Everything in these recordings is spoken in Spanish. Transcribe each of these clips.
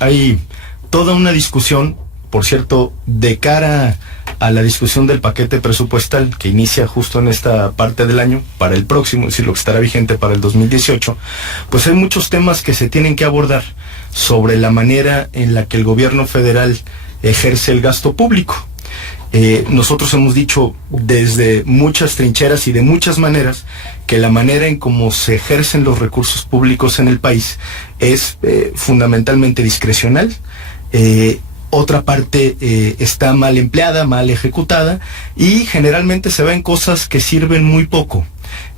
hay toda una discusión, por cierto, de cara a la discusión del paquete presupuestal que inicia justo en esta parte del año, para el próximo, es decir, lo que estará vigente para el 2018, pues hay muchos temas que se tienen que abordar sobre la manera en la que el gobierno federal ejerce el gasto público. Nosotros hemos dicho desde muchas trincheras y de muchas maneras que la manera en cómo se ejercen los recursos públicos en el país es fundamentalmente discrecional. Otra parte está mal empleada, mal ejecutada, y generalmente se ven cosas que sirven muy poco.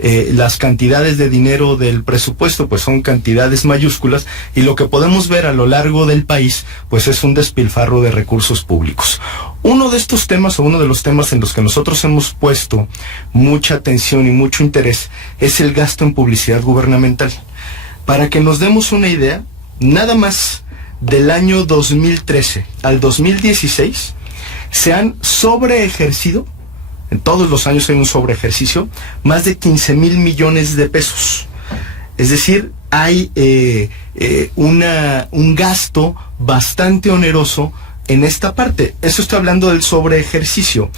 Las cantidades de dinero del presupuesto pues son cantidades mayúsculas, y lo que podemos ver a lo largo del país pues es un despilfarro de recursos públicos. Uno de estos temas, o uno de los temas en los que nosotros hemos puesto mucha atención y mucho interés, es el gasto en publicidad gubernamental. Para que nos demos una idea, nada más del año 2013 al 2016 se han sobreejercido, en todos los años hay un sobreejercicio, más de 15,000 millones de pesos. Es decir, hay un gasto bastante oneroso en esta parte. Eso está hablando del sobreejercicio,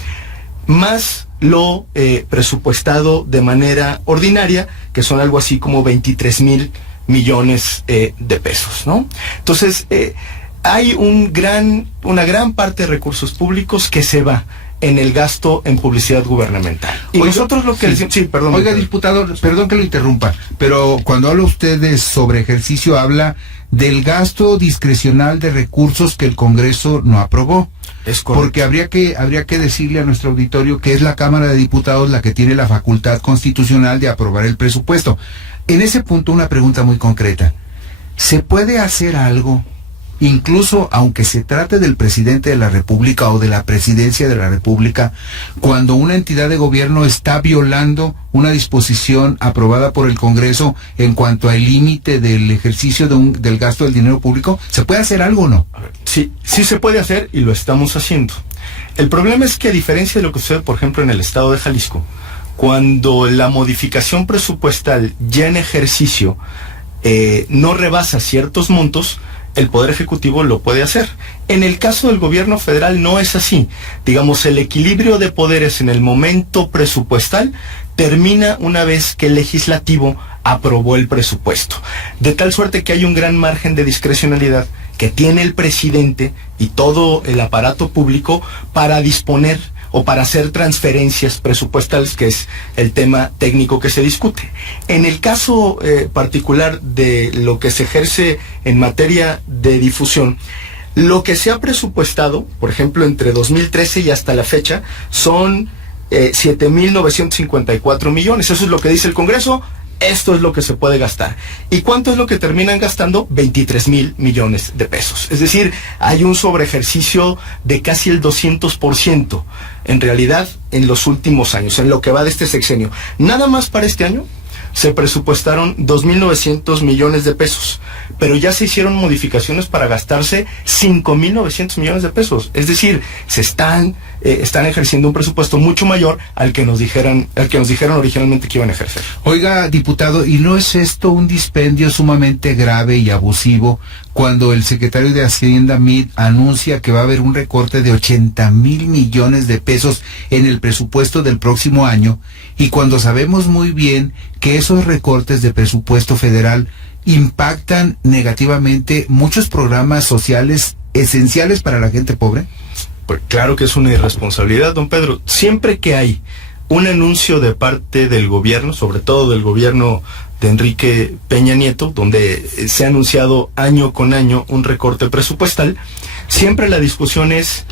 más lo presupuestado de manera ordinaria, que son algo así como 23,000 millones de pesos, ¿no? Entonces, hay una gran parte de recursos públicos que se va en el gasto en publicidad gubernamental. Y nosotros lo que decimos... Sí, perdón. Oiga, diputado, perdón que lo interrumpa, pero cuando habla usted de sobreejercicio, habla del gasto discrecional de recursos que el Congreso no aprobó. Es correcto. Porque habría que decirle a nuestro auditorio que es la Cámara de Diputados la que tiene la facultad constitucional de aprobar el presupuesto. En ese punto, una pregunta muy concreta. ¿Se puede hacer algo, incluso aunque se trate del presidente de la República o de la presidencia de la República, cuando una entidad de gobierno está violando una disposición aprobada por el Congreso en cuanto al límite del ejercicio del gasto del dinero público? ¿Se puede hacer algo o no? Sí, sí se puede hacer, y lo estamos haciendo. El problema es que, a diferencia de lo que sucede, por ejemplo, en el estado de Jalisco, cuando la modificación presupuestal ya en ejercicio no rebasa ciertos montos, el Poder Ejecutivo lo puede hacer. En el caso del gobierno federal no es así. Digamos, el equilibrio de poderes en el momento presupuestal termina una vez que el legislativo aprobó el presupuesto. De tal suerte que hay un gran margen de discrecionalidad que tiene el presidente y todo el aparato público para disponer o para hacer transferencias presupuestales, que es el tema técnico que se discute. En el caso particular de lo que se ejerce en materia de difusión, lo que se ha presupuestado, por ejemplo, entre 2013 y hasta la fecha, son 7,954 millones. Eso es lo que dice el Congreso. Esto es lo que se puede gastar. ¿Y cuánto es lo que terminan gastando? 23,000 millones de pesos. Es decir, hay un sobreejercicio de casi el 200%, en realidad, en los últimos años, en lo que va de este sexenio. Nada más para este año se presupuestaron 2,900 millones de pesos, pero ya se hicieron modificaciones para gastarse 5,900 millones de pesos. Es decir, se están ejerciendo un presupuesto mucho mayor al que nos dijeron originalmente que iban a ejercer. Oiga, diputado, ¿y no es esto un dispendio sumamente grave y abusivo cuando el secretario de Hacienda, Meade, anuncia que va a haber un recorte de 80,000 millones de pesos en el presupuesto del próximo año, y cuando sabemos muy bien que esos recortes de presupuesto federal impactan negativamente muchos programas sociales esenciales para la gente pobre? Pues claro que es una irresponsabilidad, don Pedro. Siempre que hay un anuncio de parte del gobierno, sobre todo del gobierno de Enrique Peña Nieto, donde se ha anunciado año con año un recorte presupuestal, siempre la discusión es: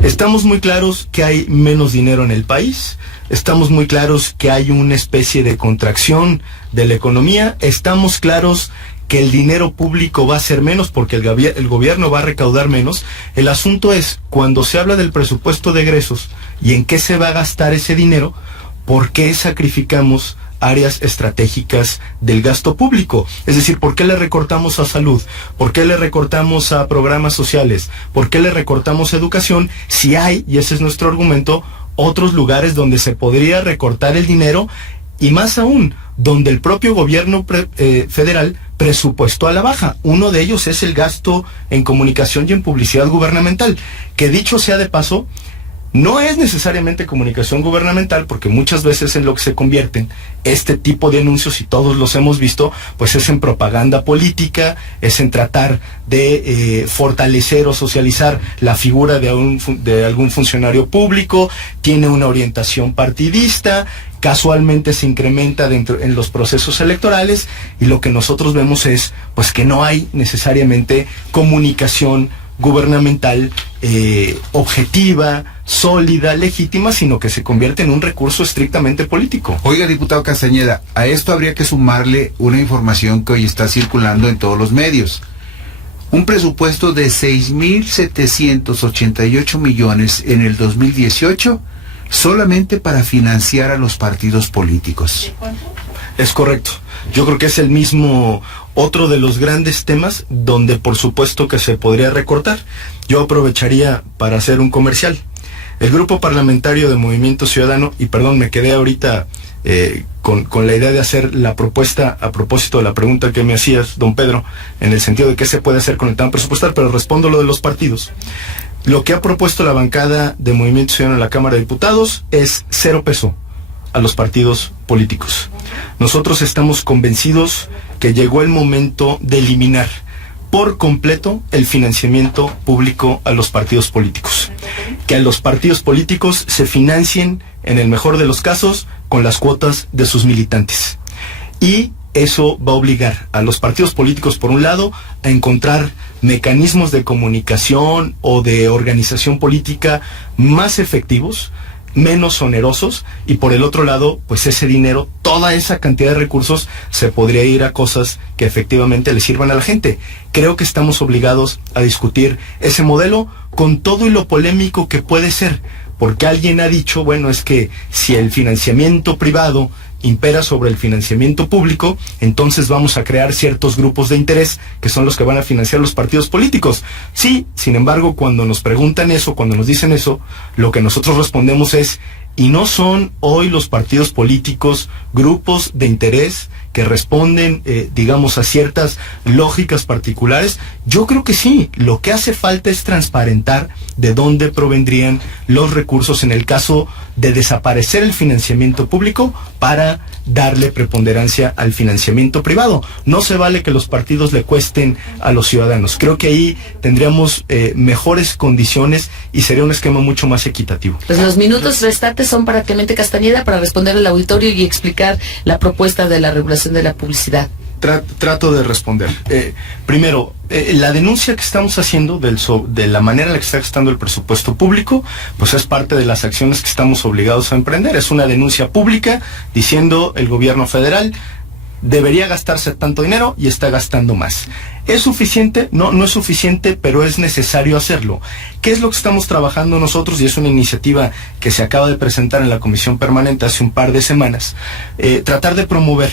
estamos muy claros que hay menos dinero en el país, estamos muy claros que hay una especie de contracción de la economía, estamos claros que el dinero público va a ser menos porque el gobierno va a recaudar menos. El asunto es, cuando se habla del presupuesto de egresos y en qué se va a gastar ese dinero, ¿por qué sacrificamos áreas estratégicas del gasto público? Es decir, ¿por qué le recortamos a salud? ¿Por qué le recortamos a programas sociales? ¿Por qué le recortamos a educación? Si hay, y ese es nuestro argumento, otros lugares donde se podría recortar el dinero y más aún, donde el propio gobierno federal presupuestó a la baja. Uno de ellos es el gasto en comunicación y en publicidad gubernamental, que dicho sea de paso, no es necesariamente comunicación gubernamental, porque muchas veces en lo que se convierten este tipo de anuncios, y todos los hemos visto, pues es en propaganda política, es en tratar de fortalecer o socializar la figura de algún funcionario público, tiene una orientación partidista, casualmente se incrementa en los procesos electorales, y lo que nosotros vemos es pues que no hay necesariamente comunicación gubernamental objetiva, sólida, legítima, sino que se convierte en un recurso estrictamente político. Oiga, diputado Castañeda, a esto habría que sumarle una información que hoy está circulando en todos los medios. Un presupuesto de 6.788 millones en el 2018 solamente para financiar a los partidos políticos. Es correcto. Yo creo que es el mismo, otro de los grandes temas donde por supuesto que se podría recortar. Yo aprovecharía para hacer un comercial. El grupo parlamentario de Movimiento Ciudadano, y perdón, me quedé ahorita con la idea de hacer la propuesta a propósito de la pregunta que me hacías, don Pedro, en el sentido de qué se puede hacer con el tema presupuestal, pero respondo lo de los partidos. Lo que ha propuesto la bancada de Movimiento Ciudadano en la Cámara de Diputados es 0 peso a los partidos políticos. Nosotros estamos convencidos que llegó el momento de eliminar por completo el financiamiento público a los partidos políticos. Que a los partidos políticos se financien, en el mejor de los casos, con las cuotas de sus militantes. Y eso va a obligar a los partidos políticos, por un lado, a encontrar mecanismos de comunicación o de organización política más efectivos, menos onerosos, y por el otro lado, pues ese dinero, toda esa cantidad de recursos se podría ir a cosas que efectivamente le sirvan a la gente. Creo que estamos obligados a discutir ese modelo con todo y lo polémico que puede ser, porque alguien ha dicho, bueno, es que si el financiamiento privado impera sobre el financiamiento público, entonces vamos a crear ciertos grupos de interés que son los que van a financiar los partidos políticos. Sí, sin embargo, cuando nos preguntan eso, cuando nos dicen eso, lo que nosotros respondemos es, ¿y no son hoy los partidos políticos grupos de interés que responden, digamos, a ciertas lógicas particulares? Yo creo que sí. Lo que hace falta es transparentar de dónde provendrían los recursos en el caso de desaparecer el financiamiento público para darle preponderancia al financiamiento privado. No se vale que los partidos le cuesten a los ciudadanos. Creo que ahí tendríamos mejores condiciones y sería un esquema mucho más equitativo. Pues los minutos restantes son para Clemente Castañeda para responder al auditorio y explicar la propuesta de la regulación de la publicidad. Trato de responder. Primero, la denuncia que estamos haciendo de la manera en la que está gastando el presupuesto público, pues es parte de las acciones que estamos obligados a emprender. Es una denuncia pública diciendo el gobierno federal debería gastarse tanto dinero y está gastando más. ¿Es suficiente? No, no es suficiente, pero es necesario hacerlo. ¿Qué es lo que estamos trabajando nosotros? Y es una iniciativa que se acaba de presentar en la Comisión Permanente hace un par de semanas. Tratar de promover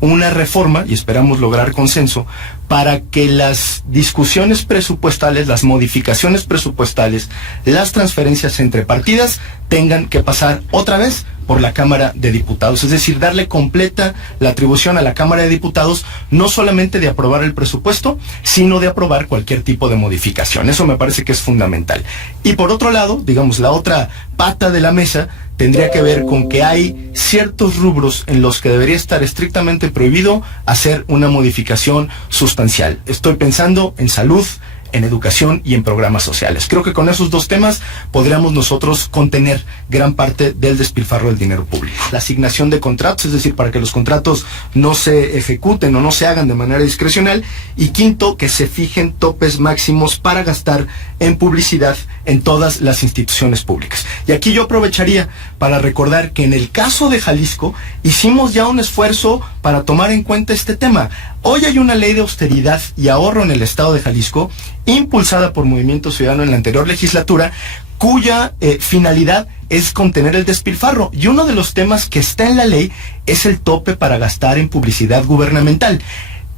una reforma, y esperamos lograr consenso, para que las discusiones presupuestales, las modificaciones presupuestales, las transferencias entre partidas tengan que pasar otra vez por la Cámara de Diputados. Es decir, darle completa la atribución a la Cámara de Diputados, no solamente de aprobar el presupuesto, sino de aprobar cualquier tipo de modificación. Eso me parece que es fundamental. Y por otro lado, digamos, la otra pata de la mesa tendría que ver con que hay ciertos rubros en los que debería estar estrictamente prohibido hacer una modificación sustancial. Estoy pensando en salud, en educación y en programas sociales. Creo que con esos dos temas podríamos nosotros contener gran parte del despilfarro del dinero público. La asignación de contratos, es decir, para que los contratos no se ejecuten o no se hagan de manera discrecional. Y quinto, que se fijen topes máximos para gastar en publicidad en todas las instituciones públicas. Y aquí yo aprovecharía para recordar que en el caso de Jalisco hicimos ya un esfuerzo para tomar en cuenta este tema. Hoy hay una ley de austeridad y ahorro en el estado de Jalisco, impulsada por Movimiento Ciudadano en la anterior legislatura, cuya finalidad es contener el despilfarro. Y uno de los temas que está en la ley es el tope para gastar en publicidad gubernamental.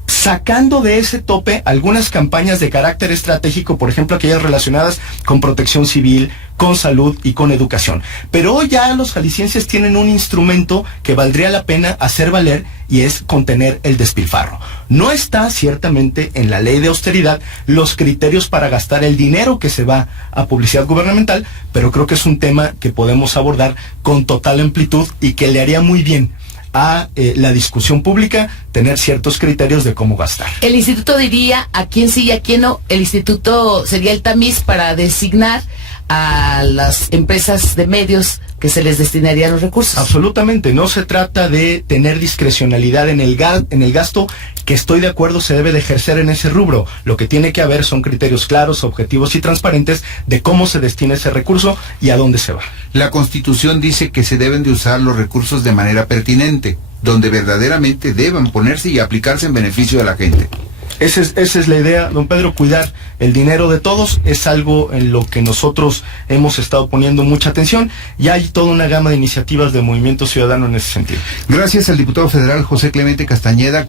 sacando de ese tope algunas campañas de carácter estratégico, por ejemplo, aquellas relacionadas con protección civil, con salud y con educación. Pero hoy ya los jaliscienses tienen un instrumento que valdría la pena hacer valer, y es contener el despilfarro. No está ciertamente en la ley de austeridad los criterios para gastar el dinero que se va a publicidad gubernamental, pero creo que es un tema que podemos abordar con total amplitud y que le haría muy bien a la discusión pública tener ciertos criterios de cómo gastar. El instituto diría a quién sí y a quién no. El instituto sería el tamiz para designar a las empresas de medios que se les destinarían los recursos. Absolutamente, no se trata de tener discrecionalidad en el gasto, que estoy de acuerdo se debe de ejercer en ese rubro. Lo que tiene que haber son criterios claros, objetivos y transparentes de cómo se destina ese recurso y a dónde se va. La Constitución dice que se deben de usar los recursos de manera pertinente, donde verdaderamente deban ponerse y aplicarse en beneficio de la gente. Esa es la idea, don Pedro, cuidar el dinero de todos es algo en lo que nosotros hemos estado poniendo mucha atención, y hay toda una gama de iniciativas de Movimiento Ciudadano en ese sentido. Gracias al diputado federal José Clemente Castañeda.